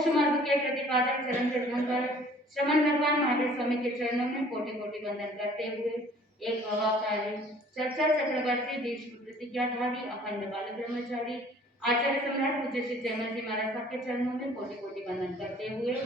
मोक्ष मार्ग के प्रतिपादक चरण तीर्थंकर श्रमण भगवान महावीर स्वामी के चरणों में कोटि कोटि वंदन करते हुए एक प्रभावकारी चर्चा चक्रवर्ती देश प्रतिज्ञाधारी अखंड बाल ब्रह्मचारी आचार्य सम्राट पूज्य श्री जयमल जी महाराज साहब के चरणों में कोटि कोटि वंदन करते हुए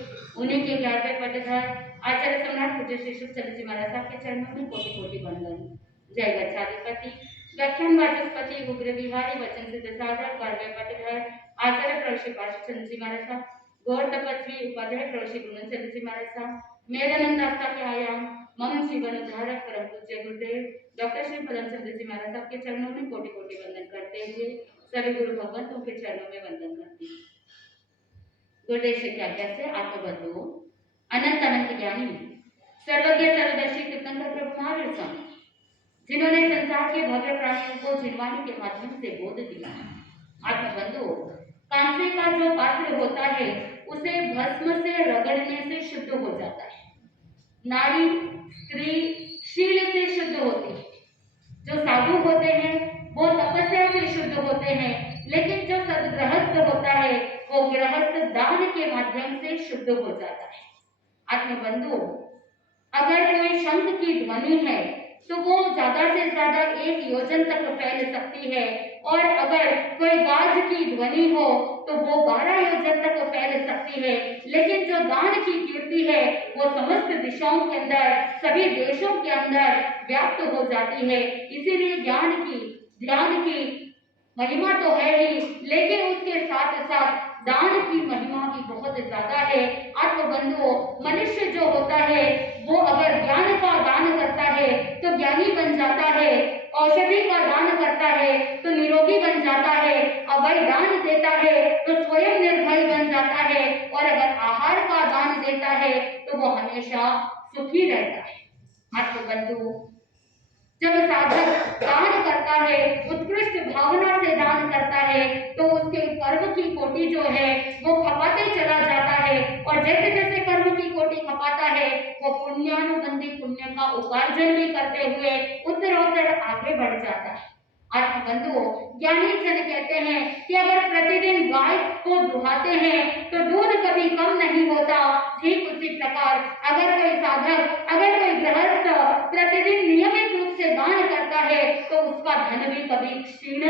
उन्हीं के 11वें पटधार आचार्य सम्राट पूज्य श्री शिवचंद्र जी महाराज साहब के चरणों में कोटि कोटि वंदन। जय गच्छाधिपति व्याख्यान वाचस्पति उग्र विहारी वचन सिद्ध साधक 12वें पटधार आचार्य प्रवश्री पार्श्वचंद्र जी महाराज साहब गौर तपस्वी उपाध्याय प्रवश्री गुणचंद्र जी महाराज साहब मेरानंद आस्था के आयाम मम जीवन उद्धारक परम पूज्य गुरुदेव डॉक्टर श्री पदमचंद्र जी महाराज साहब के चरणों में कोटि कोटि वंदन करते हुए सभी गुरु भगवंतों के चरणों में वंदन करती हूँ। गुरुदेव से क्या कैसे आत्मबंधु अनंत अनंत ज्ञानी सर्वज्ञ सर्वदर्शी तीर्थंकर प्रभु महावीर स्वामी जिन्होंने संसार के भव्य प्राणियों को जिनवाणी के माध्यम से बोध दिया। आत्मबंधु कांसे का जो पात्र होता है उसे भस्म से रगड़ने से शुद्ध हो जाता है। नारी स्त्री शील से शुद्ध होती है। जो साधु होते हैं वो तपस्या से शुद्ध होते हैं, लेकिन जो सदगृहस्थ होता है वो गृहस्थ दान के माध्यम से शुद्ध हो जाता है। आत्मबंधु अगर कोई शंख की ध्वनि है तो वो ज्यादा से ज्यादा 1 योजन तक फैल सकती है, और अगर कोई बाज की ध्वनि हो तो वो 12 योजन तक फैल सकती है। लेकिन जो दान की कीर्ति है वो समस्त दिशाओं के अंदर सभी देशों के अंदर व्याप्त हो जाती है। इसीलिए ज्ञान की ध्यान की महिमा तो है ही, लेकिन उसके साथ साथ दान की महिमा भी बहुत ज्यादा है। आत्मबंधुओं मनुष्य जो होता है वो अगर ज्ञान का दान करता है तो ज्ञानी बन जाता है, औषधि का दान करता है तो निरोगी बन जाता है, अभय दान देता है तो स्वयं निर्भय बन जाता है, और अगर आहार का दान देता है तो वो हमेशा सुखी रहता है। आत्मबंधु जब साधक दान करता है, उत्कृष्ट भावना से दान करता है, तो उसके कर्म की कोटि जो है वो खपाते चला जाता है, और जैसे जैसे कर्म की कोटि खपाता है वो पुण्यानुबंधी पुण्य का उपार्जन भी करते हुए उत्तरोत्तर आगे बढ़ जाता है। आत्मबंधुओं ज्ञानी जन कहते हैं कि अगर प्रतिदिन गाय को दुहाते हैं तो दूध कभी कम नहीं होता। ठीक उसी प्रकार अगर कोई साधक, अगर कोई गृहस्थ प्रतिदिन नियमित रूप से दान करता है तो उसका धन भी कभी क्षीण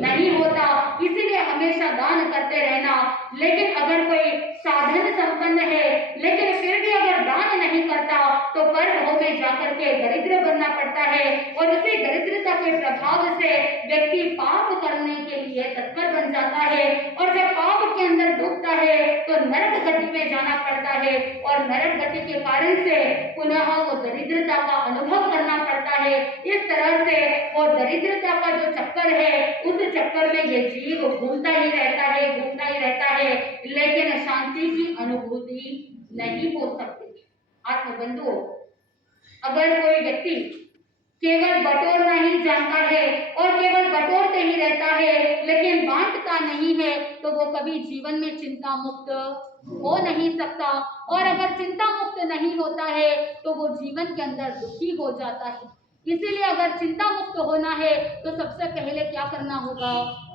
नहीं होता। इसीलिए हमेशा दान करते रहना। लेकिन अगर कोई साधन संपन्न है लेकिन फिर भी अगर दान नहीं करता तो परभव में जाकर के दरिद्र बनना पड़ता है, और उसी दरिद्रता के प्रभाव से व्यक्ति पाप करने के लिए तत्पर बन जाता है, और जब पाप के अंदर डूबता है तो नरक गति में जाना पड़ता है, और नरक गति के कारण से पुनः वो दरिद्रता का अनुभव करना पड़ता है। इस तरह से वो दरिद्रता का जो चक्कर है उस चक्कर में ये जीव घूमता ही रहता है, लेकिन शांति की अनुभूति नहीं हो सकती। आत्मबंधुओं अगर कोई व्यक्ति केवल बटोरना ही जानता है और केवल बटोरते ही रहता है लेकिन बांटता नहीं है तो वो कभी जीवन में चिंता मुक्त हो नहीं सकता, और अगर चिंता मुक्त नहीं होता है तो वो जीवन के अंदर दुखी हो जाता है। इसीलिए अगर चिंता मुक्त होना है तो सबसे पहले क्या करना होगा,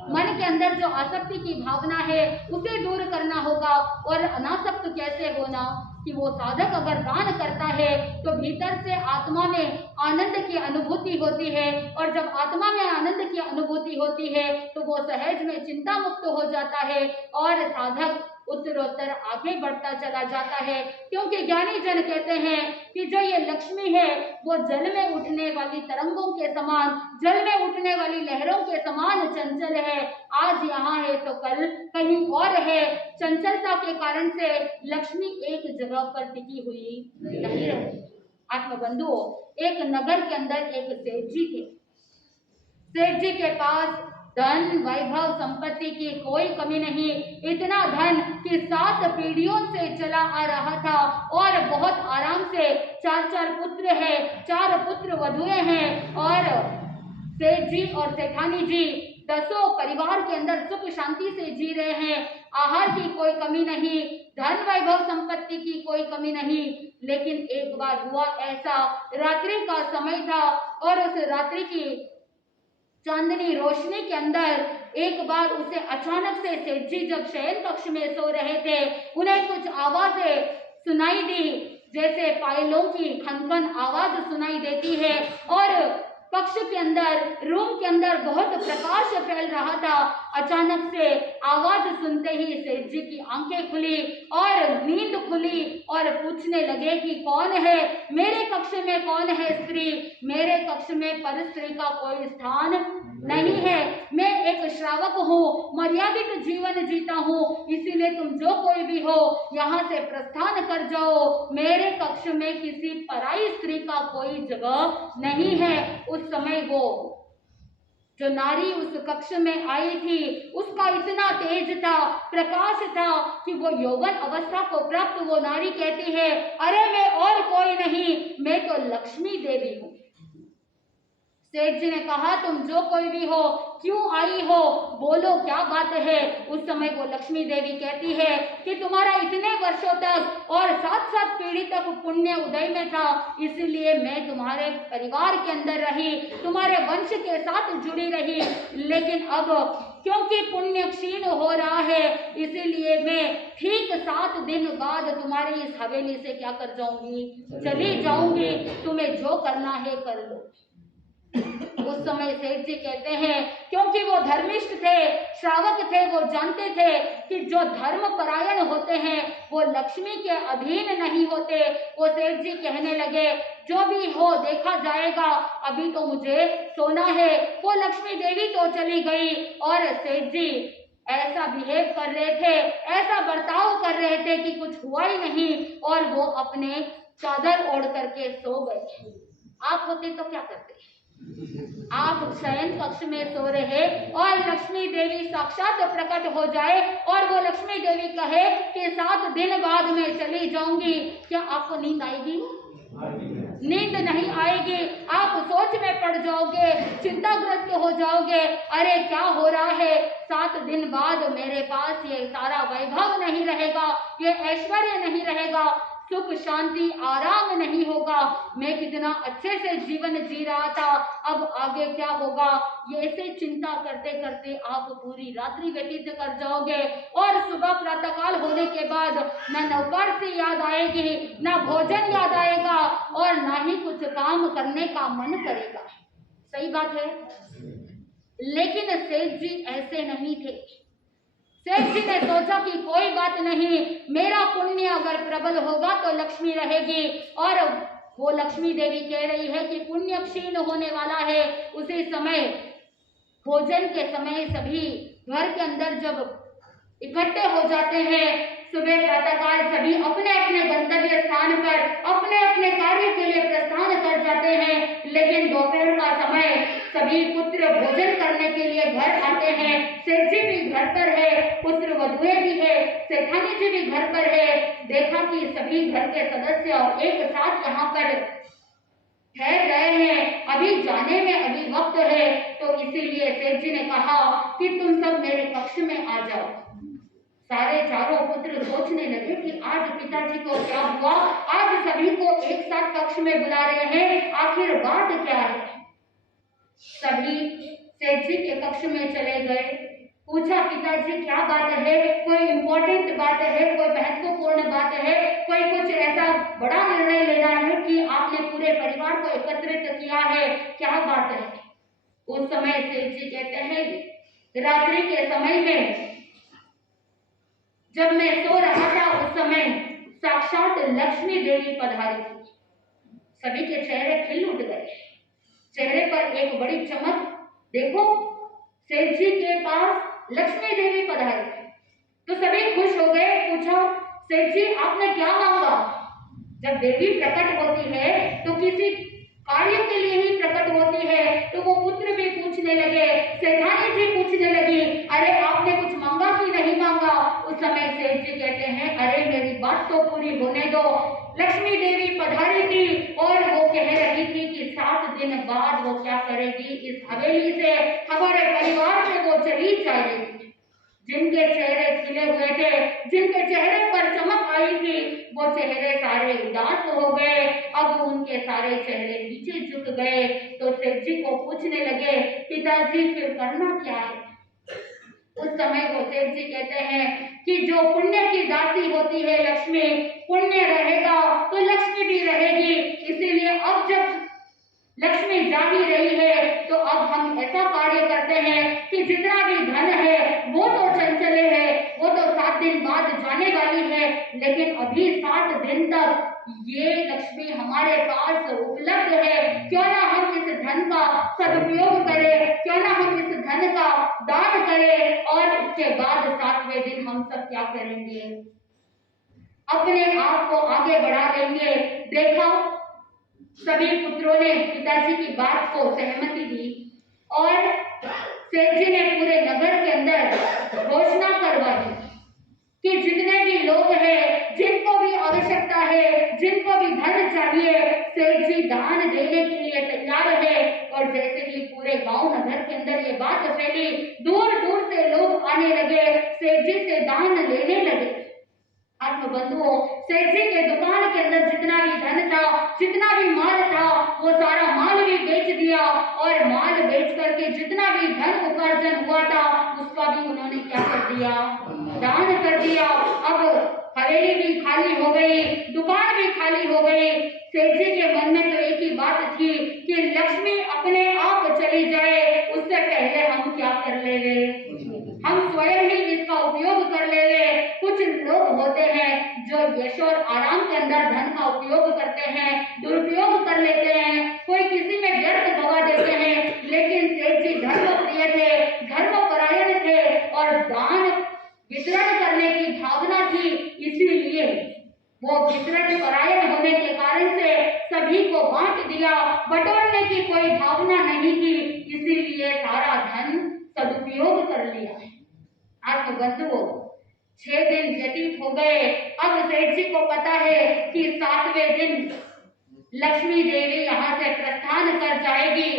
मन के अंदर जो आसक्ति की भावना है उसे दूर करना होगा। और अनासक्त कैसे होना कि वो साधक अगर दान करता है तो भीतर से आत्मा में आनंद की अनुभूति होती है, और जब आत्मा में आनंद की अनुभूति होती है तो वो सहज में चिंता मुक्त हो जाता है, और साधक उत्तरोत्तर आगे बढ़ता चला जाता है। क्योंकि ज्ञानी जन कहते हैं कि जो ये लक्ष्मी है वो जल में उठने वाली तरंगों के समान, जल में उठने वाली लहरों के समान चंचल है। आज यहाँ है तो कल कहीं और है। चंचलता के कारण से लक्ष्मी एक जगह पर टिकी हुई नहीं रहती। आत्मबंधुओं एक नगर के अंदर एक सेठ जी थे। सेठ जी के पास धन वैभव संपत्ति की कोई कमी नहीं, इतना धन कि 7 पीढ़ियों से चला आ रहा था, और बहुत आराम से 4 पुत्र हैं, 4 पुत्र वधुएं हैं, और सेठ जी और सेठानी जी 10 परिवार के अंदर सुख शांति से जी रहे हैं। आहार की कोई कमी नहीं, धन वैभव संपत्ति की कोई कमी नहीं। लेकिन एक बार हुआ ऐसा, रात्रि का समय था और उस रात्रि की चांदनी रोशनी के अंदर एक बार उसे अचानक से सेठ जी जब शयन कक्ष में सो रहे थे, उन्हें कुछ आवाजें सुनाई दी, जैसे पायलों की खनखन आवाज सुनाई देती है। और कक्ष के अंदर, रूम के अंदर बहुत प्रकाश फैल रहा था। अचानक से आवाज सुनते ही सेठ जी की आंखें खुली और नींद खुली और पूछने लगे कि कौन है मेरे कक्ष में, कौन है स्त्री? मेरे कक्ष में पर स्त्री का कोई स्थान नहीं है। मैं एक श्रावक हूँ, मर्यादित जीवन जीता हूँ, इसीलिए तुम जो कोई भी हो यहाँ से प्रस्थान कर जाओ। मेरे कक्ष में किसी पराई स्त्री का कोई जगह नहीं है। उस समय वो जो नारी उस कक्ष में आई थी, उसका इतना तेज था, प्रकाश था कि वो यौवन अवस्था को प्राप्त वो नारी कहती है, अरे मैं और कोई नहीं, मैं तो लक्ष्मी देवी हूँ। सेठ जी ने कहा, तुम जो कोई भी हो, क्यों आई हो, बोलो क्या बात है? उस समय वो लक्ष्मी देवी कहती है कि तुम्हारा इतने वर्षों तक और 7-7 पीढ़ी तक पुण्य उदय में था, इसलिए मैं तुम्हारे परिवार के अंदर रही, तुम्हारे वंश के साथ जुड़ी रही, लेकिन अब क्योंकि पुण्य क्षीण हो रहा है, इसीलिए मैं ठीक 7 दिन बाद तुम्हारी इस हवेली से क्या कर जाऊंगी, चली जाऊंगी। तुम्हें जो करना है कर लो। उस समय सेठ जी कहते हैं, क्योंकि वो धर्मिष्ठ थे, श्रावक थे, वो जानते थे कि जो धर्म परायण होते हैं वो लक्ष्मी के अधीन नहीं होते। वो सेठ जी कहने लगे, जो भी हो देखा जाएगा, अभी तो मुझे सोना है। वो लक्ष्मी देवी तो चली गई और सेठ जी ऐसा बिहेव कर रहे थे, ऐसा बर्ताव कर रहे थे कि कुछ हुआ ही नहीं, और वो अपने चादर ओढ़ करके सो गए। आप होते तो क्या करते? आप शयन कक्ष में सो रहे और लक्ष्मी देवी साक्षात प्रकट हो जाए और वो लक्ष्मी देवी कहे कि 7 दिन बाद में चली जाऊंगी, क्या आपको नींद आएगी? नींद नहीं आएगी। आप सोच में पड़ जाओगे, चिंताग्रस्त हो जाओगे, अरे क्या हो रहा है, 7 दिन बाद मेरे पास ये सारा वैभव नहीं रहेगा, ये ऐश्वर्य नहीं रहेगा, सुख शांति आराम नहीं होगा, मैं कितना अच्छे से जीवन जी रहा था, अब आगे क्या होगा? ये ऐसे चिंता करते करते आप पूरी रात्रि व्यतीत कर जाओगे और सुबह प्रातःकाल होने के बाद न नौकर से याद आएगी, न भोजन याद आएगा और ना ही कुछ काम करने का मन करेगा। सही बात है। लेकिन सेठ जी ऐसे नहीं थे। सेठ जी ने सोचा कि कोई बात नहीं, मेरा पुण्य अगर प्रबल होगा तो लक्ष्मी रहेगी। और वो लक्ष्मी देवी कह रही है कि पुण्य क्षीण होने वाला है। उसी समय भोजन के समय सभी घर के अंदर जब इकट्ठे हो जाते हैं, सुबह प्रातःकाल सभी अपने अपने गंतव्य स्थान पर अपने अपने कार्य के लिए प्रस्थान कर जाते हैं। लेकिन दोपहर का समय सभी पुत्र भोजन करने के लिए घर आते हैं। सेठ जी भी घर पर है, पुत्र वधुएं भी है, सेठानी जी भी घर पर है। देखा कि सभी घर के सदस्य एक साथ यहाँ पर ठहर रहे हैं, अभी जाने में अभी वक्त है, तो इसीलिए सेठ जी ने कहा कि तुम सब मेरे कक्ष में आ जाओ। सारे चारों पुत्र सोचने लगे कि आज पिताजी को क्या हुआ, आज सभी को एक साथ कक्ष में बुला रहे हैं, आखिर बात क्या है? सभी सेठ जी के कक्ष में चले गए, पूछा पिताजी क्या बात है, कोई इम्पोर्टेंट बात है, कोई महत्वपूर्ण बात है, कोई कुछ ऐसा बड़ा निर्णय लेना है कि आपने पूरे परिवार को एकत्रित किया है, क्या बात है? उस समय सेठ जी कहते हैं, रात्रि के समय में जब मैं सो रहा था उस समय साक्षात लक्ष्मी देवी पधारी थी। सभी के चेहरे खिल उठ गए, चेहरे पर एक बड़ी चमक। देखो सेठ जी के पास लक्ष्मी देवी पधारी थी, तो सभी खुश हो गए। पूछा सेठ जी आपने क्या मांगा? जब देवी प्रकट होती है तो किसी कार्य के लिए ही प्रकट होती है, तो वो पुत्र भी पूछने लगे, सेठानी जी पूछने लगी, अरे आपने कुछ मांगा कि नहीं मांगा? उस समय सेठ जी कहते हैं, अरे मेरी बात तो पूरी होने दो। लक्ष्मी देवी पधारी थी और वो कह रही थी कि 7 दिन बाद वो क्या करेगी, इस हवेली से हमारे परिवार से वो चली जाएगी। जिनके चेहरे खिले हुए थे, जिनके चेहरे पर चमक आई थी, वो चेहरे सारे उदास हो गए। अब उनके सारे चेहरे नीचे झुक गए। तो सेठ जी को पूछने लगे, पिताजी फिर करना क्या है? उस समय वो सेठ जी कहते हैं कि जो पुण्य की दासी होती है लक्ष्मी, पुण्य रहेगा तो लक्ष्मी भी रहेगी। इसीलिए अब जब लक्ष्मी जा ही रही है तो अब हम ऐसा कार्य करते हैं कि जितना भी धन है वो तो चंचले है, वो तो 7 दिन बाद जाने वाली है, लेकिन अभी 7 दिन तक ये लक्ष्मी हमारे पास उपलब्ध है। क्यों ना हम इस धन का सदुपयोग करें, क्यों ना हम इस धन का दान करें, और उसके बाद 7वें दिन हम सब क्या करेंगे? अपने आप को आगे बढ़ा लेंगे। देखा, सभी पुत्रों ने पिताजी की बात को सहमति दी और सेठ जी ने पूरे नगर के अंदर घोषणा करवा दी कि जितने भी लोग हैं, जिनको भी आवश्यकता है, जिनको भी धन चाहिए, सेठ जी दान देने के लिए तैयार है। और जैसे ही पूरे गांव नगर के अंदर ये बात फैली, दूर दूर से लोग आने लगे, सेठ जी से दान लेने लगे। आत्मबंधुओं, सेठ जी के दुकान के अंदर जितना भी धन था, जितना भी माल था, वो सारा माल भी बेच दिया और माल बेच करके जितना भी धन उपार्जन हुआ था उसका भी उन्होंने क्या कर दिया? दान कर दिया। अब हवेली भी खाली हो गई, दुकान भी खाली हो गई। सेठ जी के मन में तो एक ही बात थी कि लक्ष्मी अपने आप चली जाए, उससे पहले हम क्या कर लेंगे? हम स्वयं ही इसका उपयोग कर लेंगे। कुछ लोग होते हैं जो यश और आराम के अंदर धन का उपयोग करते हैं, दुरुपयोग कर लेते हैं, कोई किसी में व्यर्थ गवा देते हैं। लेकिन सेठ जी धर्म प्रिय थे, धर्मपरायण थे और दान वितरण करने की भावना थी, इसीलिए वो वितरण परायण होने के कारण से सभी को बांट दिया, बटोरने की कोई भावना नहीं थी, इसीलिए सारा धन सदुपयोग कर लिया। आत्मबंधुओं, 6 दिन व्यतीत हो गए। अब सेठ जी को पता है कि 7वें दिन लक्ष्मी देवी यहाँ से प्रस्थान कर जाएगी।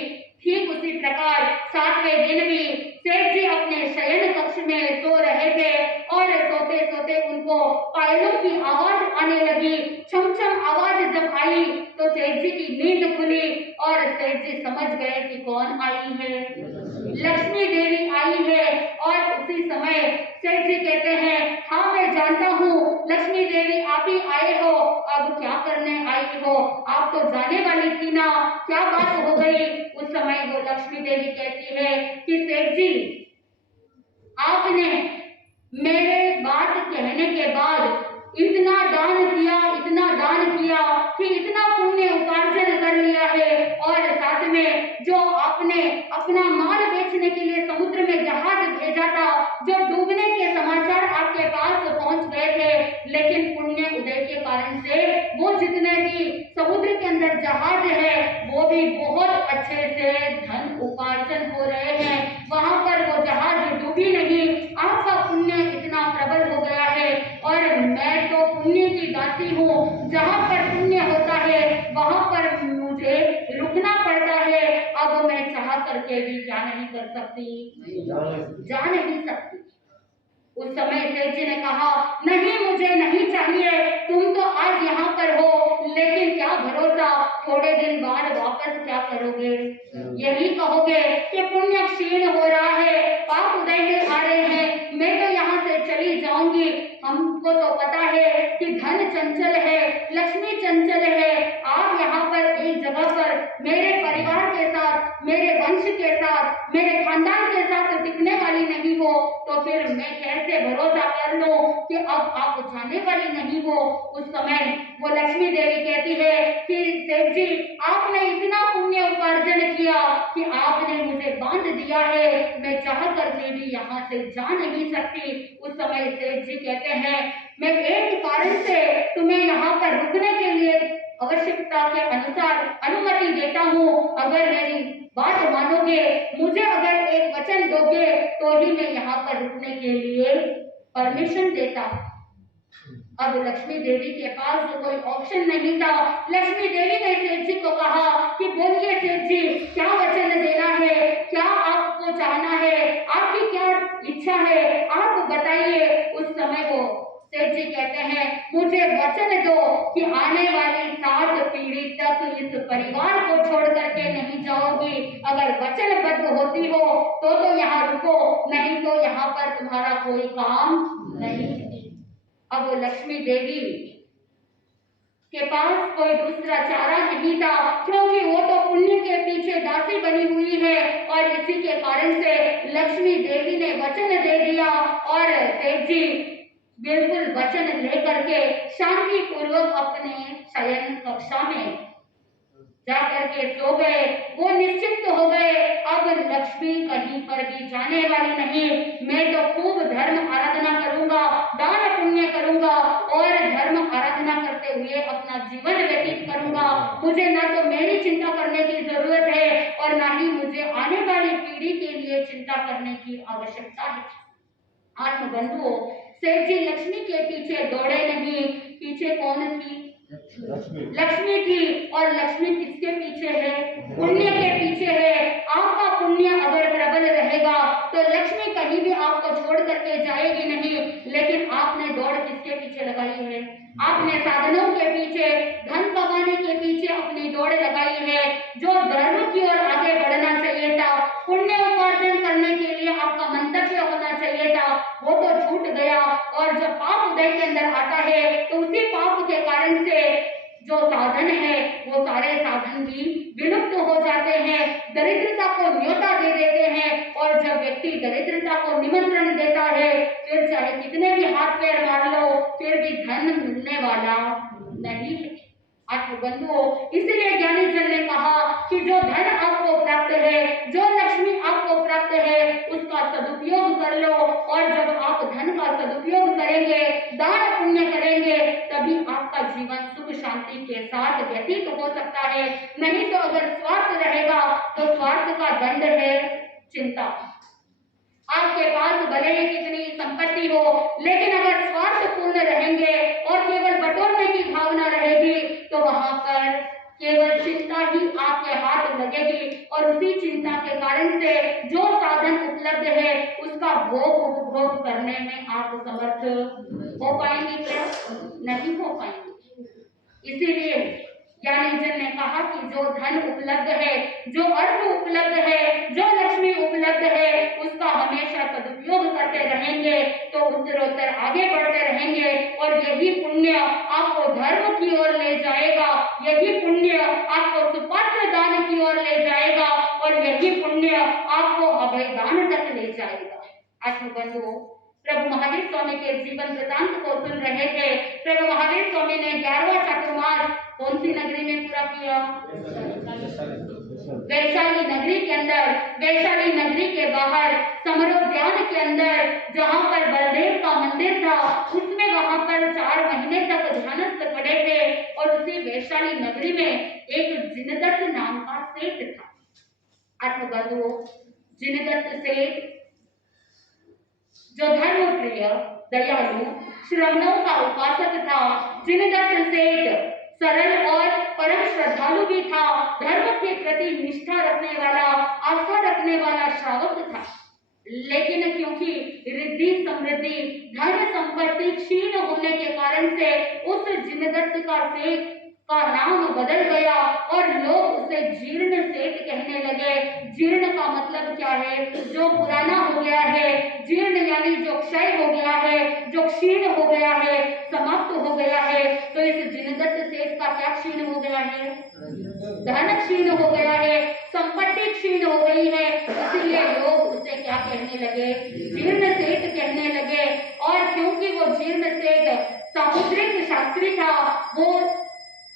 ठीक उसी प्रकार 7वें दिन भी सेठ जी अपने शयन कक्ष में सो रहे थे और सोते सोते उनको पायलों की आवाज आने लगी। छम छम आवाज जब आई तो सेठ जी की नींद खुली और सेठ जी समझ गए कि कौन आई है? लक्ष्मी देवी आई है। और उसी समय सेठ जी कहते हैं, हाँ मैं जानता हूँ लक्ष्मी देवी आप ही आए हो, अब क्या करने आई हो? आप तो जाने वाली थी ना, क्या बात हो गई? उस समय वो लक्ष्मी देवी कहती है कि सेठ जी, आपने मेरे बात कहने के बाद इतना दान किया, इतना दान किया कि इतना पुण्य उपार्जन कर लिया है, और साथ में जो आपने अपना माल बेचने के लिए समुद्र में जहाज भेजा था, जो डूबने के समाचार आपके पास पहुंच गए थे, लेकिन पुण्य उदय के कारण से वो जितने भी समुद्र के अंदर जहाज है वो भी बहुत अच्छे से धन उपार्जन हो रहे हैं। वहां पर वो जहाज डूबी नहीं, आपका पुण्य इतना प्रबल हो गया है। और मैं तो पुण्य की दासी हूँ, जहाँ पर पुण्य होता है वहां पर मुझे रुकना पड़ता है। अब मैं चाह करके भी क्या नहीं कर सकती? जा नहीं सकती। उस समय सेठ जी ने कहा, नहीं मुझे नहीं चाहिए, तुम तो आज यहाँ पर हो, लेकिन क्या भरोसा थोड़े दिन बाद वापस क्या करोगे? यही कहोगे कि पुण्य क्षीण हो रहा है, पाप उदय में आ रहे हैं, मैं तो यहाँ से चली जाऊंगी। हमको तो पता है कि धन चंचल है, लक्ष्मी चंचल है। आप यहाँ पर एक जगह पर मेरे परिवार के साथ, मेरे वंश के साथ, मेरे खानदान के साथ टिकने वाली नहीं हो, तो फिर मैं कैसे भरोसा कर लूं कि अब आप जाने वाली नहीं हो? उस समय वो लक्ष्मी देवी कहती है कि सेठ जी, आपने इतना पुण्य उपार्जन किया कि आपने मुझे बांध दिया है, मैं चाह करके भी यहाँ से जा नहीं सकती। उस समय सेठ जी कहते हैं, मैं एक कारण से तुम्हें यहाँ पर रुकने के लिए आवश्यकता के अनुसार अनुमति देता हूँ। अगर मेरी बात मानोगे, मुझे अगर एक वचन दोगे, तो ही मैं यहाँ पर रुकने के लिए परमिशन देता हूँ। अब लक्ष्मी देवी के पास तो कोई ऑप्शन नहीं था। लक्ष्मी देवी ने सेठ जी को कहा कि बोलिए सेठ जी, क्या वचन देना है, क्या आपको चाहना है, आपकी क्या इच्छा है, आप आइए उस समय वो सेठ जी कहते हैं, मुझे वचन दो कि आने वाली 7 पीढ़ी तक इस परिवार को छोड़ करके नहीं जाओगी। अगर वचनबद्ध होती हो तो यहाँ रुको, नहीं तो यहाँ पर तुम्हारा कोई काम नहीं है। अब वो लक्ष्मी देवी के पास कोई दूसरा चारा नहीं था, क्योंकि वो तो पुण्य के पीछे दासी बनी हुई है, और इसी के कारण से लक्ष्मी देवी ने वचन दे दिया और सेठ जी बिल्कुल वचन लेकर के शांति पूर्वक अपने शयन कक्षा में जाकर के सो गए। वो निश्चित हो गए, अब लक्ष्मी कहीं पर भी जाने वाली नहीं। मैं तो खूब धर्म आराधना करूंगा, दान पुण्य करूंगा और धर्म आराधना करते हुए अपना जीवन व्यतीत करूंगा। मुझे ना तो मेरी चिंता करने की जरूरत है और ना ही मुझे आने वाली पीढ़ी के लिए चिंता करने की आवश्यकता है। आत्मबंधुओं, सेठ जी लक्ष्मी के पीछे दौड़े नहीं। पीछे कौन थी? लक्ष्मी थी। और लक्ष्मी किसके पीछे है? पुण्य के पीछे है। आपका पुण्य अगर प्रबल रहेगा तो लक्ष्मी कहीं भी आपको छोड़ करके जाएगी नहीं। लेकिन आपने दौड़ किसके पीछे लगाई है? आपने साधनों के पीछे, धन कमाने के पीछे अपनी दौड़ लगाई है। जो धर्म की ओर आगे बढ़ना चाहिए था, पुण्य उपार्जन करने के लिए आपका मंतव्य होना चाहिए था, वो तो छूट गया। और जब पाप उदय के अंदर आता है तो उसी पाप के कारण से जो साधन है वो सारे साधन भी विलुप्त हो जाते हैं, दरिद्रता को न्योता दे देते हैं। और जब व्यक्ति दरिद्रता को निमंत्रण देता है, फिर चाहे कितने भी हाथ पैर मार लो, फिर भी धन मिलने वाला नहीं है। आत्मबंधुओं, इसलिए ज्ञानी जन ने कहा कि जो धन आपको प्राप्त है, जो लक्ष्मी आपको प्राप्त है, उसका सदुपयोग कर लो। और जब आप धन का सदुपयोग करेंगे, दान पुण्य करेंगे, तभी आपका जीवन सुख शांति के साथ व्यतीत हो सकता है। नहीं तो अगर स्वार्थ रहेगा तो स्वार्थ का दंड है चिंता। आपके पास भले ही कितनी संपत्ति हो, लेकिन अगर स्वार्थपूर्ण रहेंगे और केवल बटोरने की भावना रहेगी तो वहां पर केवल चिंता ही आपके हाथ लगेगी। और उसी चिंता के कारण से जो साधन उपलब्ध है उसका भोग उपभोग करने में आप समर्थ हो पाएंगे क्या? नहीं हो पाएंगे। इसीलिए ज्ञानी जन ने कहा कि जो धन उपलब्ध है, जो अर्थ उपलब्ध है, जो लक्ष्मी उपलब्ध है, उसका हमेशा सदुपयोग करते रहेंगे तो उत्तरोत्तर आगे बढ़ते रहेंगे। और यही पुण्य आपको धर्म की ओर ले जाएगा, यही पुण्य आपको सुपात्र दान की ओर ले जाएगा और यही पुण्य आपको अभय दान तक ले जाएगा। आत्मबंधुओं, प्रभु महावीर स्वामी के जीवन वृतांत को सुन रहे थे। प्रभु महावीर स्वामी ने 11वां चातुर्मास कौन सी नगरी में पूरा किया? वैशाली नगरी के अंदर। वैशाली नगरी के बाहर समरोद्यान के अंदर जहाँ पर बलदेव का मंदिर था, उसमें वहां पर 4 महीने तक ध्यानस्थ खड़े थे। और उसी वैशाली नगरी में एक जिनदत्त नाम का सेठ था। आत्मबंधुओं, जिनदत्त सेठ जो धर्म प्रिय, दयालु, श्रमणों का उपासक था। जिनदत्त सेठ सरल और परम श्रद्धालु भी था, धर्म के प्रति निष्ठा रखने वाला, आस्था रखने वाला श्रावक था। लेकिन क्योंकि रिद्धि समृद्धि, धन संपत्ति क्षीण होने के कारण से उस जिनदत्त का सेठ का नाम बदल गया और लोग उसे जीर्ण सेठ कहने लगे। जीर्ण का मतलब क्या है? जो पुराना हो गया है। जीर्ण यानी जो क्षय हो गया है, जो क्षीण हो गया है, समाप्त हो गया है। तो इस जिनदत्त सेठ का क्या क्षीण हो गया है? धन क्षीण हो गया है, संपत्ति क्षीण हो गई है। इसलिए लोग उसे क्या कहने लगे? जीर्ण सेठ कहने लगे। और क्योंकि वो जीर्ण सेठ सामुद्रिक शास्त्री था, वो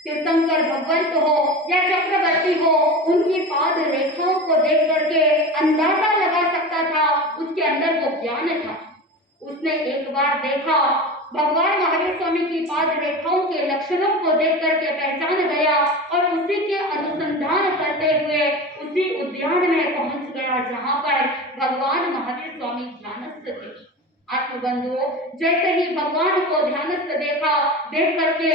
तीर्थंकर भगवंत हो या चक्रवर्ती हो, उनकी पाद रेखाओं को देख करके अंदाजा लगा सकता था, उसके अंदर वो ज्ञान था। उसने एक बार देखा, भगवान महावीर स्वामी की पाद रेखाओं के लक्षणों को देख करके पहचान गया और उसी के अनुसंधान करते हुए उसी उद्यान में पहुंच गया जहां पर भगवान महावीर स्वामी ध्यानस्थ थे। आत्मबंधुओं, जैसे ही भगवान को ध्यानस्थ देखा, देख करके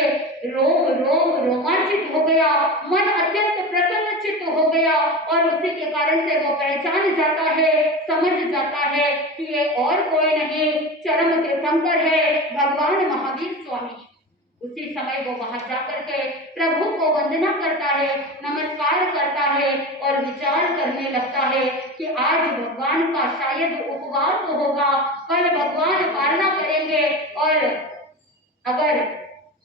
रोम रोम रोमांचित हो गया, मन अत्यंत प्रसन्नचित्त हो गया और उसी के कारण से वो पहचान जाता है, समझ जाता है कि ये और कोई नहीं, चरम तीर्थंकर है भगवान महावीर स्वामी। उसी समय वो वहां जाकर के प्रभु को वंदना करता है, नमस्कार करता है और विचार करने लगता है कि आज भगवान का शायद उपवास होगा, कल भगवान पालना करेंगे और अगर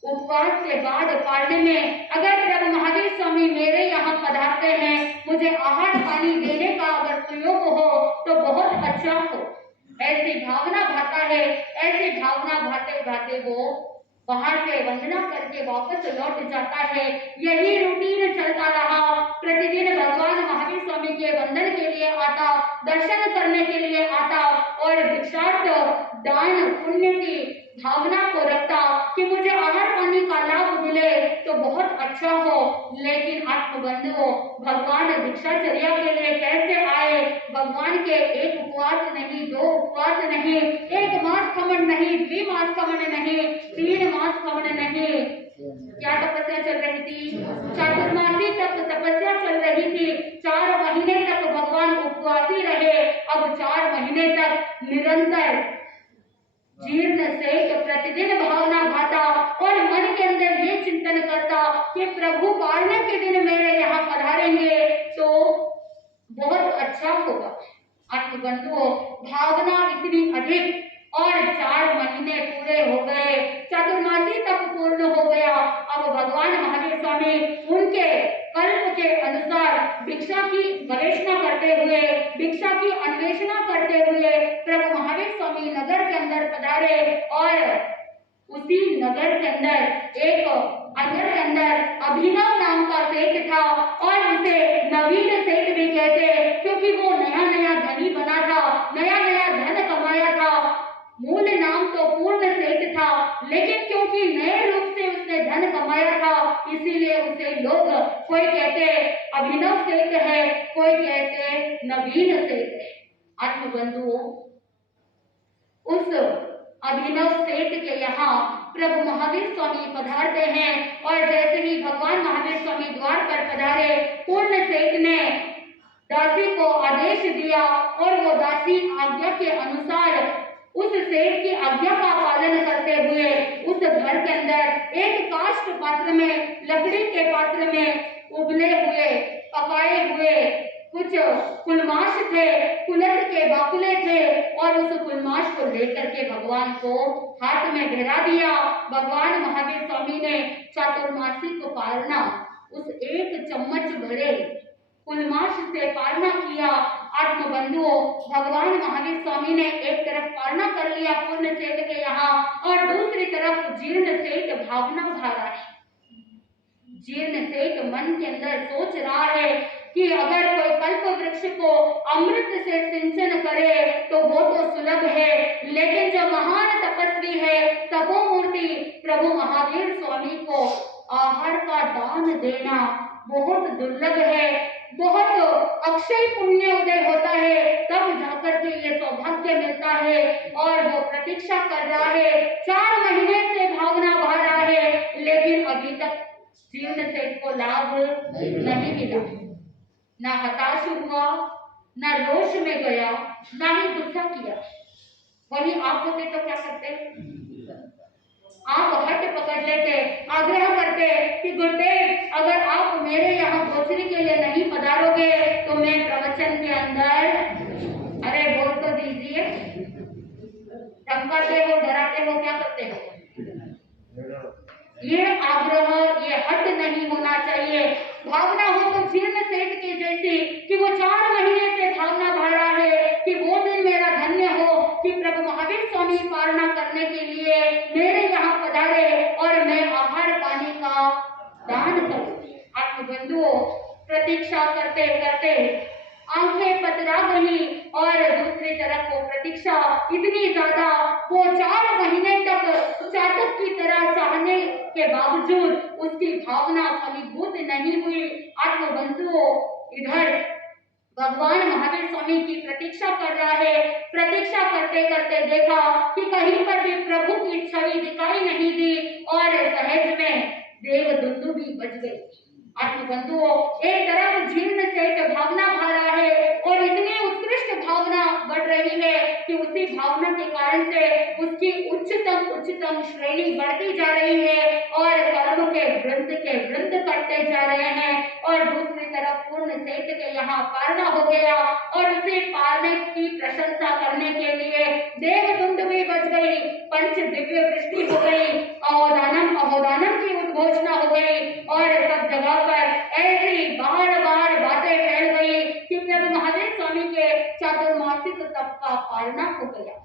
उपवास के बाद पालने में अगर प्रभु महावीर स्वामी मेरे यहाँ पधारते हैं, मुझे आहार पानी देने का अगर सुयोग हो तो बहुत अच्छा हो। ऐसी भावना भाता है, ऐसी भावना भाते भाते वो वहां से वंदना करके वापस लौट जाता है। यही रूटीन चलता रहा, प्रतिदिन भगवान महावीर स्वामी के वंदन के लिए आता, दर्शन करने के लिए आता और भिक्षार्थ दान पुण्य की भावना को रखता कि मुझे आहार पानी का लाभ मिले तो बहुत अच्छा हो। लेकिन आत्मबंधुओं, भगवान भिक्षाचर्या के लिए कैसे आए? भगवान के एक उपवास नहीं, दो उपवास नहीं, एक मास खमन नहीं, द्विमास खमन नहीं, 3 मास खमन नहीं, क्या तपस्या चल रही थी? चातुर्मासी तक तपस्या चल रही थी। 4 महीने तक भगवान उपवासी रहे। अब 4 महीने तक निरंतर जीर्ण से प्रतिदिन भावना भाता और मन के अंदर ये चिंतन करता कि प्रभु पालने के दिन मेरे यहाँ पधारेंगे तो बहुत अच्छा होगा। आत्मबंधुओं, भावना इतनी अधिक और 4 महीने पूरे हो गए, चतुर्मासी तक पूर्ण हो गया। अब भगवान महावीर स्वामी उनके कल्प के अनुसार भिक्षा की गवेषणा करते हुए, भिक्षा की अन्वेषणा करते हुए प्रभु महावीर स्वामी नगर के अंदर पधारे और उसी नगर के अंदर एक नगर के अंदर अभिनव नाम का सेठ था और उसे नवीन सेठ भी कहते क्योंकि वो नया नया धनी बना था, नया नया धन कमाया था। मूल नाम तो पूर्ण सेठ था, लेकिन क्योंकि नए रूप से उसने धन कमाया था इसीलिए उसे लोग कोई कहते अभिनव सेठ है, कोई कहते नवीन सेठ है। आत्मबंधुओं, उस अभिनव सेठ के यहाँ प्रभु महावीर स्वामी पधारते हैं और जैसे ही भगवान महावीर स्वामी द्वार पर पधारे, पूर्ण सेठ ने दासी को आदेश दिया और वो दासी आज्ञा के अनुसार उस सेठ की आज्ञा का पालन करते हुए उस घर के अंदर एक काष्ठ पात्र में, लकड़ी के पात्र में उबले हुए, पकाए हुए कुछ कुलमाश थे, कुलत के बाकुले थे और उस कुलमाश को लेकर के भगवान को हाथ में धरा दिया। भगवान महावीर स्वामी ने चातुर्मासी को पालना उस एक चम्मच भरे कुलमाश से पालना किया। आत्मबंधुओं, भगवान महावीर स्वामी ने एक तरफ पालना कर लिया पूर्ण सेठ के यहाँ और दूसरी तरफ जीर्ण सेठ भावना धारा है। जीर्ण सेठ मन के अंदर सोच रहा है कि अगर कोई कल्प वृक्ष को अमृत से सिंचन करे तो वो तो सुलभ है, लेकिन जो महान तपस्वी है, तपोमूर्ति प्रभु महावीर स्वामी को आहार का दान देना बहुत दुर्लभ है। बहुत अक्षय पुण्य उदय होता है तब जाकर के ये सौभाग्य मिलता है और वो प्रतीक्षा कर रहा है। 4 महीने से भावना बहा रहा है, लेकिन अभी तक जीर्ण सेठ को लाभ नहीं मिला। ना हताश हुआ, ना रोष में गया, ना ही गुस्सा किया। वही आप होते तो क्या करते? आप हट पकड़ लेते, आग्रह करते कि गुरुदेव अगर आप मेरे यहाँ गोचरी के लिए नहीं पधारोगे तो मैं प्रवचन के अंदर, अरे बोल तो दीजिए, धमकाते हो, डराते हो, क्या करते हो? ये आग्रह, ये हट नहीं होना चाहिए। भावना हो तो जीर्ण सेठ की जैसी कि वो 4 महीने से भावना भर रहा है कि वो दिन मेरा धन्य हो कि प्रभु महावीर स्वामी पालना करने के लिए मेरे यहाँ पधारे और मैं आहार पानी का दान करूं। आत्मबंधुओं, प्रतीक्षा करते करते आंखें पतरा गई और दूसरी तरफ वो प्रतीक्षा इतनी ज्यादा, वो 4 महीने तक चातक की तरह चाहने के बावजूद उसकी भावना फलीभूत नहीं हुई। आत्मबंधुओं, इधर भगवान महावीर स्वामी की प्रतीक्षा कर रहा है। प्रतीक्षा करते करते देखा कि कहीं पर भी प्रभु की छवि दिखाई नहीं दी और सहज में देवदूत भी बज गई। आत्मबंधुओं, एक तरफ जीर्ण से भावना भा रहा है और इतनी उत्कृष्ट भावना बढ़ रही है कि उसी भावना के कारण से उसकी उच्चतम श्रेणी बढ़ती जा रही है और कर्म के वृंद करते जा रहे हैं। और दूसरी तरफ पूर्ण सेठ के यहाँ पारना हो गया और उसे पारने की प्रशंसा करने के लिए देवदुंद भी बज गई, पंच दिव्य वृष्टि हो गई, अहोदानम की उद्घोषणा हो गई और सब जगह पर ऐसी बार बार बातें फैल गई कि प्रभु महावीर स्वामी के चातुर्मासिक तप का पालना हो गया।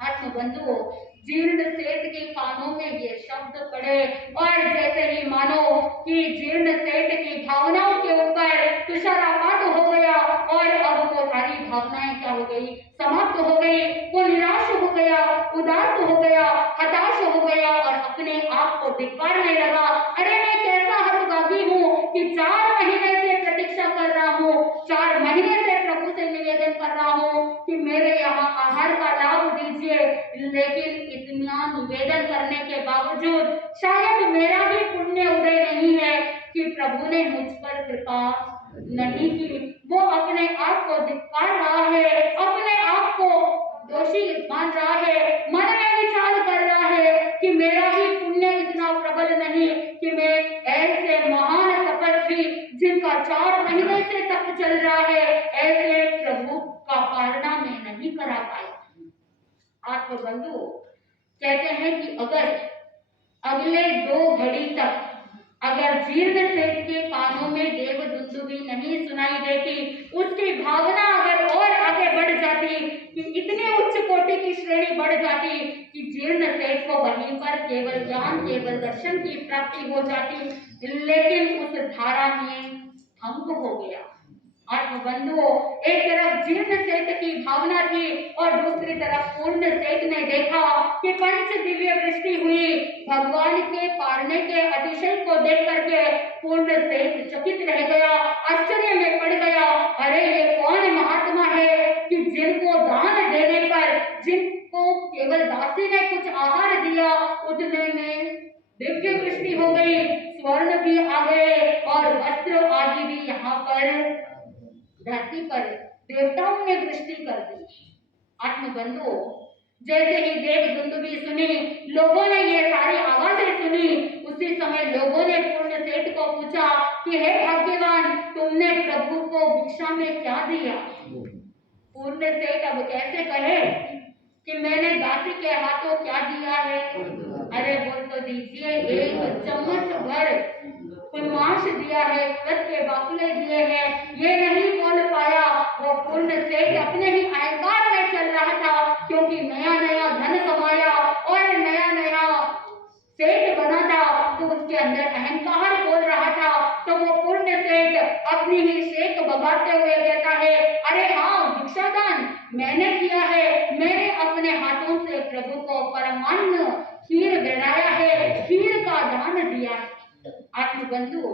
आत्मबंधुओं, जीर्ण सेठ के कानों में ये शब्द पड़े और जैसे ही मानो कि जीर्ण सेठ की भावनाओं के ऊपर तुषारपात हो गया और अब वो सारी भावनाएं क्या हो गई, समाप्त हो गई। वो निराश हो गया, उदास हो गया, हताश हो गया और अपने आप को धिक्कारने लगा। अरे मैं कैसा हतभागी हूँ कि 4 महीने से प्रतीक्षा कर रहा हूँ, 4 महीने से प्रभु से निवेदन कर रहा हूँ कि मेरे यहाँ आहार का लाभ दीजिए, लेकिन इतना निवेदन करने के बावजूद शायद मेरा भी पुण्य उदय नहीं है कि प्रभु ने मुझ पर कृपा नहीं की। वो अपने आप को धिक्कार रहा है, अपने आप को दोषी मान रहा है, मन में विचार कर रहा है कि मेरा ही पुण्य इतना प्रबल नहीं कि मैं ऐसे महान तपस्वी जिनका 4 महीने से तप चल रहा है, ऐसे प्रभु का पालना में नहीं करा पाया। आत्मबंधु कहते हैं कि अगर अगले 2 घड़ी तक अगर जीर्ण सेठ के कानों में देवदुंदुभी नहीं सुनाई देती, उसकी भावना अगर और आगे बढ़ जाती कि इतने उच्च कोटि की श्रेणी बढ़ जाती कि जीर्ण सेठ को वहीं पर केवल ज्ञान, केवल दर्शन की प्राप्ति हो जाती, लेकिन उस धारा में भंग हो गया। आत्मबंधुओं, एक तरफ जीर्ण सेठ की भावना थी और दूसरी तरफ पूर्ण सेठ ने देखा कि पंच दिव्य वृष्टि हुई। भगवान के पारने के अतिशय को देख करके पूर्ण सेठ चकित रह गया, आश्चर्य में पड़ गया। अरे ये कौन महात्मा है कि जिनको दान देने पर, जिनको केवल दासी ने कुछ आहार दिया, उतने में दिव्य वृष्टि हो गई, स्वर्ण भी आ गए और वस्त्र आदि भी यहाँ पर धरती पर देवताओं ने दृष्टि कर दी। आत्मबंधुओं, जैसे ही देवदुंदुभी सुनी, लोगों ने ये सारी आवाजें सुनी, उसी समय लोगों ने पूर्ण सेठ को पूछा कि हे भाग्यवान, तुमने प्रभु को भिक्षा में क्या दिया? पूर्ण सेठ अब कैसे कहे कि मैंने दासी के हाथों क्या दिया है? अरे बोल तो दीजिए, 1 चम्मच भर कुलमाश दिया है, व्रत के बाकुले दिए हैं। ये नहीं बोल पाया। वो पूर्ण सेठ अपने ही अहंकार में चल रहा था, क्योंकि नया नया धन कमाया और नया नया सेठ बना था, तो उसके अंदर अहंकार बोल रहा था। तो वो पूर्ण सेठ अपनी ही शेख बगाते हुए कहता है, अरे हाँ, भिक्षादान मैंने किया है, मैंने अपने हाथों से प्रभु को परमान्न खीर बनाया है, खीर का दान दिया है। आत्मबंधु,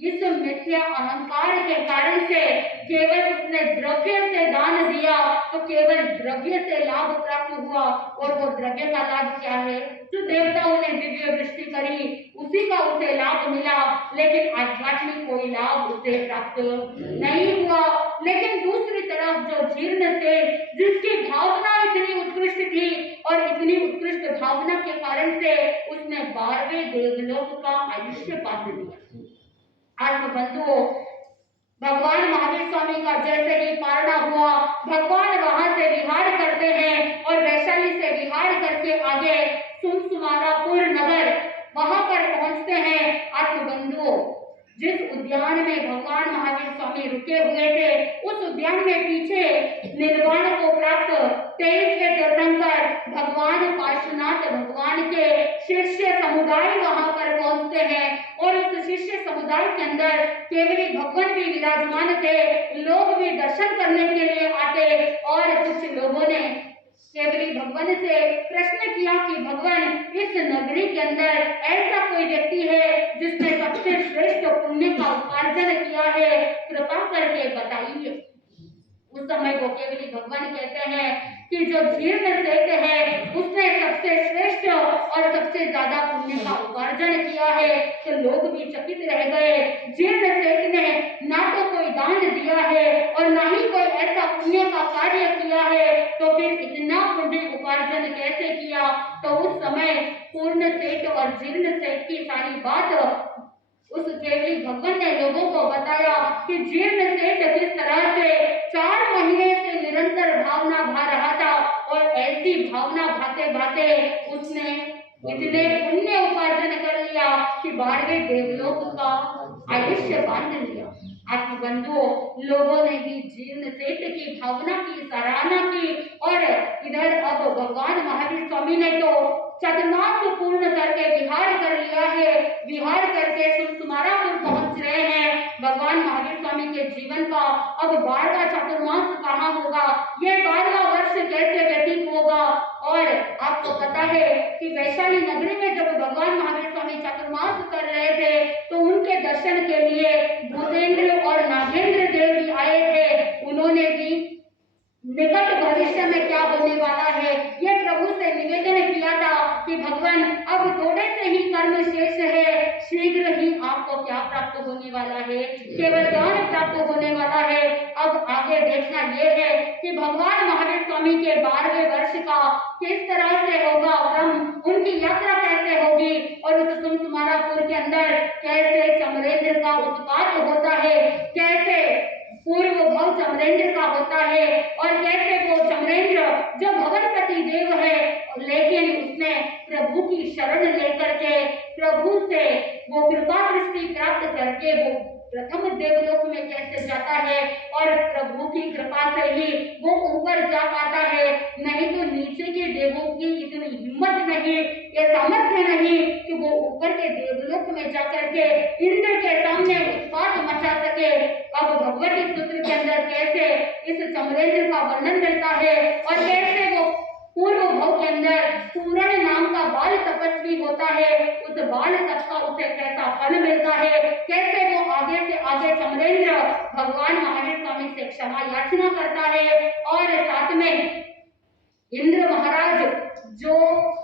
इस मिथ्या अहंकार के कारण से केवल उसने द्रव्य से दान दिया तो केवल द्रव्य से लाभ प्राप्त हुआ, और वो द्रव्य का लाभ क्या है? जो देवताओं ने दिव्य वृष्टि करी, उसी का उसे लाभ मिला, लेकिन आध्यात्मिक कोई लाभ उसे प्राप्त नहीं हुआ। लेकिन दूसरी तरफ जो जीर्ण से, जिसकी भावना इतनी उत्कृष्ट थी और इतनी उत्कृष्ट भावना के कारण से उसने 12वें देवलोक का आयुष्य बांध दिया। आत्मबंधुओं, भगवान महावीर स्वामी का जैसे ही पारणा हुआ, भगवान वहां से विहार करते हैं और वैशाली से विहार करके आगे सुमसुमारापुर नगर वहां पर पहुंचते हैं। आत्मबंधुओं, जिस उद्यान में भगवान महावीर स्वामी रुके हुए थे, उस उद्यान में पीछे निर्वाण को प्राप्त 23वें तीर्थंकर भगवान पार्श्वनाथ भगवान के शिष्य समुदाय वहां पर पहुंचते हैं और उस शिष्य समुदाय के अंदर केवली भगवान भी विराजमान थे। लोग भी दर्शन करने के लिए आते और कुछ लोगों ने केवली भगवान से प्रश्न किया कि भगवान, इस नगरी के अंदर ऐसा कोई व्यक्ति है जिसने सबसे श्रेष्ठ पुण्य का उपार्जन किया है, कृपा करके बताइए। उस समय वो केवली भगवान कहते हैं कि जो जीर्ण सेठ है उसने सबसे श्रेष्ठ और सबसे ज्यादा पुण्य का उपार्जन किया है। तो लोग भी चकित रह गए। जीर्ण सेठ ने ना तो कोई दान दिया है और ना ही कोई ऐसा पुण्य का कार्य किया है, तो फिर इतना पुण्य उपार्जन कैसे किया। तो उस समय पूर्ण सेठ और जीर्ण सेठ की सारी बात उस केवली भगवान ने लोगों को बताया कि जीर्ण सेठ किस तरह से 4 महीने से निरंतर भावना भा रहा था और ऐसी भावना भाते भाते उसने इतने पुण्य उपार्जन कर लिया कि 12वें देवलोक का आयुष्य बांध लिया। आत्म बंधुओं, लोगों ने भी जीर्ण सेठ की भावना की सराहना की और इधर अब भगवान महावीर स्वामी ने तो चतुर्मास पूर्ण करके विहार कर लिया है। विहार करके सुमारापुर पहुंच रहे हैं। भगवान महावीर स्वामी के जीवन का अब 12वां चतुर्मास कहाँ होगा, ये 12वां वर्ष कैसे व्यतीत होगा। और आपको पता है कि वैशाली नगरी में जब भगवान महावीर स्वामी चतुर्मास कर रहे थे तो उनके दर्शन के लिए भूतेंद्र और नागेंद्र देव भी आए थे। उन्होंने भी निकट भविष्य में क्या होने वाला है ये प्रभु से निवेदन किया था कि भगवान अब थोड़े से ही कर्म शेष है, शीघ्र ही आपको क्या प्राप्त होने वाला है, केवल ज्ञान प्राप्त होने वाला है। अब आगे देखना ये है कि भगवान महावीर स्वामी के 12वें वर्ष का किस तरह से होगा क्रम, उनकी यात्रा कैसे होगी और उस सुमसुमारापुर के अंदर कैसे चमरेंद्र का उत्पात होता है, कैसे पूर्व भव चमरेंद्र का होता है और कैसे वो चमरेंद्र जो भगवतपति देव है लेकिन उसने प्रभु की शरण लेकर के प्रभु से वो कृपा दृष्टि प्राप्त करके वो प्रथम देवलोक में कैसे जाता है और प्रभु की कृपा से ही वो ऊपर जा पाता है। नहीं तो नीचे के देवों की इतनी हिम्मत नहीं, ये सामर्थ्य नहीं कि वो ऊपर के देवलोक में जाकर के इंद्र के सामने उत्पात मचा सके। अब भगवती सूत्र के अंदर कैसे इस चमरेंद्र का वर्णन मिलता है और कैसे वो पूर्व भव के अंदर पूरण नाम का बाल तपस्वी होता है, उस बाल तप का उसे कैसा फल मिलता है, कैसे वो आगे से आगे चमरेंद्र भगवान महावीर स्वामी से क्षमा याचना करता है और साथ में इंद्र महाराज जो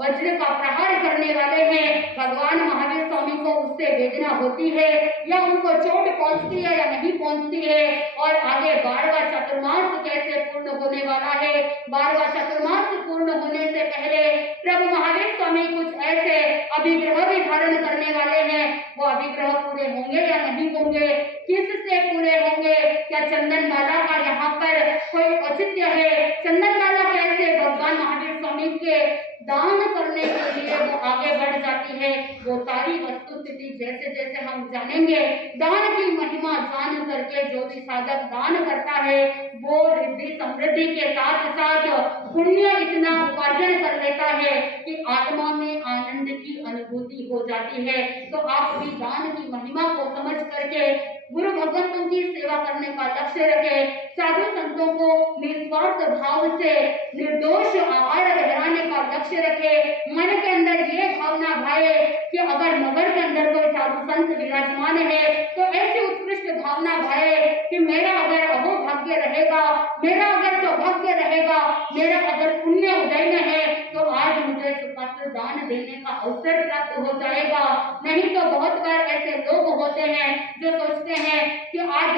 वज्र का प्रहार करने वाले हैं, भगवान महावीर स्वामी को उससे वेदना होती है या उनको चोट पहुंचती है या नहीं पहुंचती है। और आगे 12वां चतुर्मास कैसे पूर्ण होने वाला है, 12वां चतुर्मास पूर्ण होने से पहले प्रभु महावीर स्वामी कुछ ऐसे अभिग्रह भी धारण करने वाले हैं। वो अभिग्रह पूरे होंगे या नहीं होंगे, किससे पूरे होंगे, क्या चंदन माला का यहाँ पर कोई औचित्य है, चंदन माला कैसे भगवान महावीर स्वामी के दान करने के लिए वो आगे बढ़ जाती है। वो सारी वस्तु स्थिति जैसे जैसे हम जानेंगे, दान की महिमा जान करके जो भी साधक दान करता है वो रिद्धि समृद्धि के साथ साथ पुण्य इतना उपार्जन कर लेता है कि आत्मा में आनंद की अनुभूति हो जाती है। तो आप भी दान की महिमा को समझ करके गुरु भगवंतों की सेवा करने का लक्ष्य रखे, साधु संतों को निस्वार्थ भाव से निर्दोष आहार ग्रहण का लक्ष्य रखे, मन के अंदर ये भावना भाए कि अगर नगर के अंदर कोई साधु संत विराजमान है तो ऐसी उत्कृष्ट भावना भाए कि मेरा अगर अहोभाग्य रहेगा, मेरा अगर सौभाग्य रहेगा, मेरा अगर पुण्य उदय में है तो आज मुझे सुपात्र दान देने का अवसर प्राप्त हो जाएगा। नहीं तो बहुत बार ऐसे लोग होते हैं जो सोचते हैं कि आज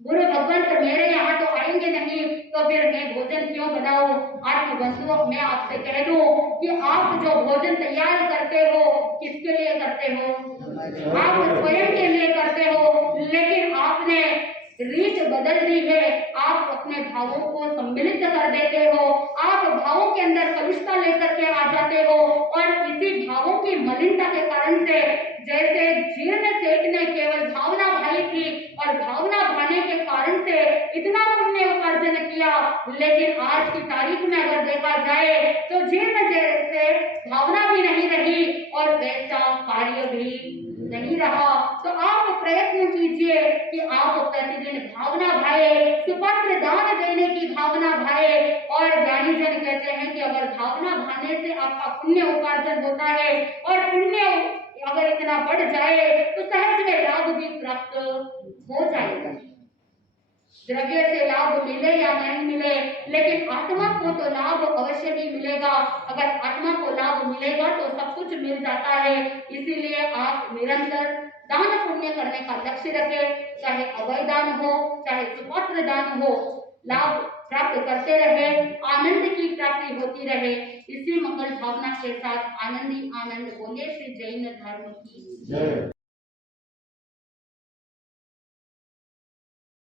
गुरु भगवंत मेरे यहाँ तो आएंगे नहीं तो फिर मैं भोजन क्यों बनाऊं। आत्म बंधुओं, मैं आपसे कह दूं कि आप जो भोजन तैयार करते हो किसके लिए करते हो, आप स्वयं के लिए करते हो, लेकिन आपने रीत बदल दी है। आप अपने भावों को सम्मिलित कर देते हो, आप भावों के अंदर कलुषता लेकर के आ जाते हो और इसी भावों की मलिनता के कारण से जैसे जीर्ण सेठ ने केवल भावना भाई थी और भावना भाने के कारण से इतना पुण्य उपार्जन किया, लेकिन आज की तारीख में अगर देखा जाए तो जीर्ण जैसे भावना भी नहीं रही और वैसा कार्य भी नहीं रहा। तो आप प्रयत्न कीजिए कि आप प्रतिदिन भावना भाए, सुपात्र दान देने की भावना भाए। और ज्ञानी जन कहते हैं कि अगर भावना भाने से आपका पुण्य उपार्जन होता है और पुण्य अगर इतना बढ़ जाए तो सहज में लाभ भी प्राप्त हो जाएगा। द्रव्य से लाभ मिले या नहीं मिले, लेकिन आत्मा को तो लाभ अवश्य भी मिलेगा। अगर आत्मा को लाभ मिलेगा तो सब कुछ मिल जाता है। इसीलिए आप निरंतर दान पुण्य करने का लक्ष्य रखें, चाहे अवैध दान हो, चाहे सुपात्र दान हो, लाभ प्राप्त करते रहे, आनंद की प्राप्ति होती रहे। इसी मंगल भावना के साथ आनंदी आनंद बोले श्री जैन धर्म की जय।